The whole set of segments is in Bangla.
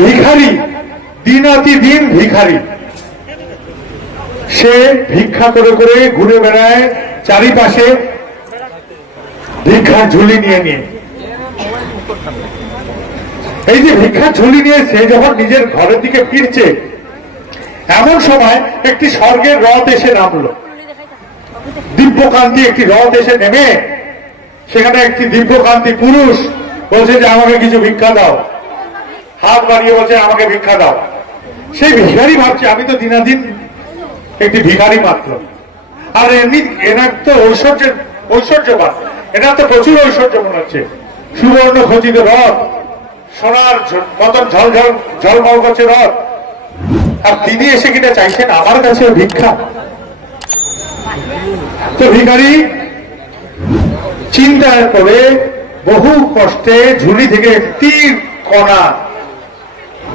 ভিখারি, দিনাতি দিন ভিখারি, সে ভিক্ষা করে করে ঘুরে বেড়ায় চারিপাশে ভিক্ষার ঝুলি নিয়ে নিয়ে। এই যে ভিক্ষার ঝুলি নিয়ে সে যখন নিজের ঘরের দিকে ফিরছে, এমন সময় একটি স্বর্গের রথ এসে নামলো। দিব্যকান্তি একটি রথ এসে নেমে সেখানে একটি দিব্যকান্তি পুরুষ বলছে যে আমাকে কিছু ভিক্ষা দাও, হাত বাড়িয়ে বলছে আমাকে ভিক্ষা দাও। সেই ভিখারি ভাবছে আমি তো দিনাদিন একটি ভিখারি মাত্র, আর এমনি এনার তো ঐশ্বর্যবান, এনার তো প্রচুর ঐশ্বর্য মনে হচ্ছে, সুবর্ণ খচিত রথ, সোনার মতন ঝলমল করছে রথ, আর তিনি এসে কিনা চাইছেন আমার কাছে ভিক্ষা। তো ভিখারি চিন্তা করে বহু কষ্টে ঝুলি থেকে একটি কণা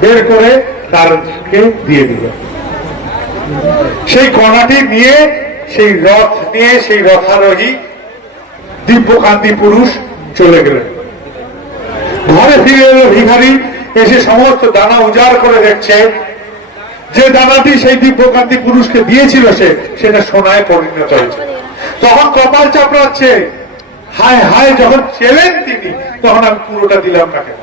বের করে তারকে দিয়ে দিল। সেই কণাটি নিয়ে সেই রথ নিয়ে সেই রথারোহী দিব্যকান্তি পুরুষ চলে গেলেন। ঘরে ফিরে এলো ভিখারি, এসে সমস্ত দানা উজাড় করে দেখছে যে দানাটি সেই দিব্যকান্তি পুরুষকে দিয়েছিল সেটা সোনায় পরিণত হয়েছে। তখন কপাল চাপড়াচ্ছে, হায় হায়, যখন ছিলেন তিনি তখন আমি পুরোটা দিলাম না কেন?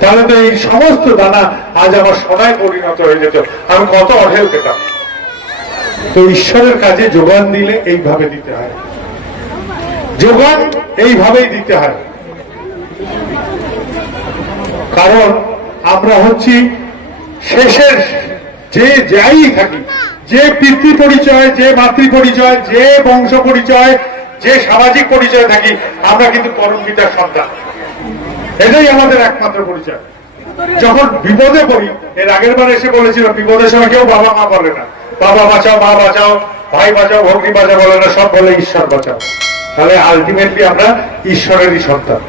তাহলে তো এই সমস্ত দানা আজ আমার সোনায় পরিণত হয়ে যেত, আমি কত অঢেল পেতাম। তো ঈশ্বরের কাজে যোগান দিলে এইভাবে দিতে হয়, যোগান এইভাবেই দিতে হয়। কারণ আমরা হচ্ছি শেষের যে যাই থাকি, যে পিতৃ পরিচয়, যে মাতৃ পরিচয়, যে বংশ পরিচয়, যে সামাজিক পরিচয় থাকি, আমরা কিন্তু পরম পিতার সন্তান। এটাই আমাদের একমাত্র পরিচয়। যখন বিপদে পড়ি, এর আগের বার এসে বলেছিল বিপদের সময় কেউ বাবা মা বলে না, বাবা বাঁচাও, মা বাঁচাও, ভাই বাঁচাও, ভগ্নী বাঁচাও বলে না, সব বলে ঈশ্বর বাঁচাও। তাহলে আলটিমেটলি আমরা ঈশ্বরেরই সন্তান।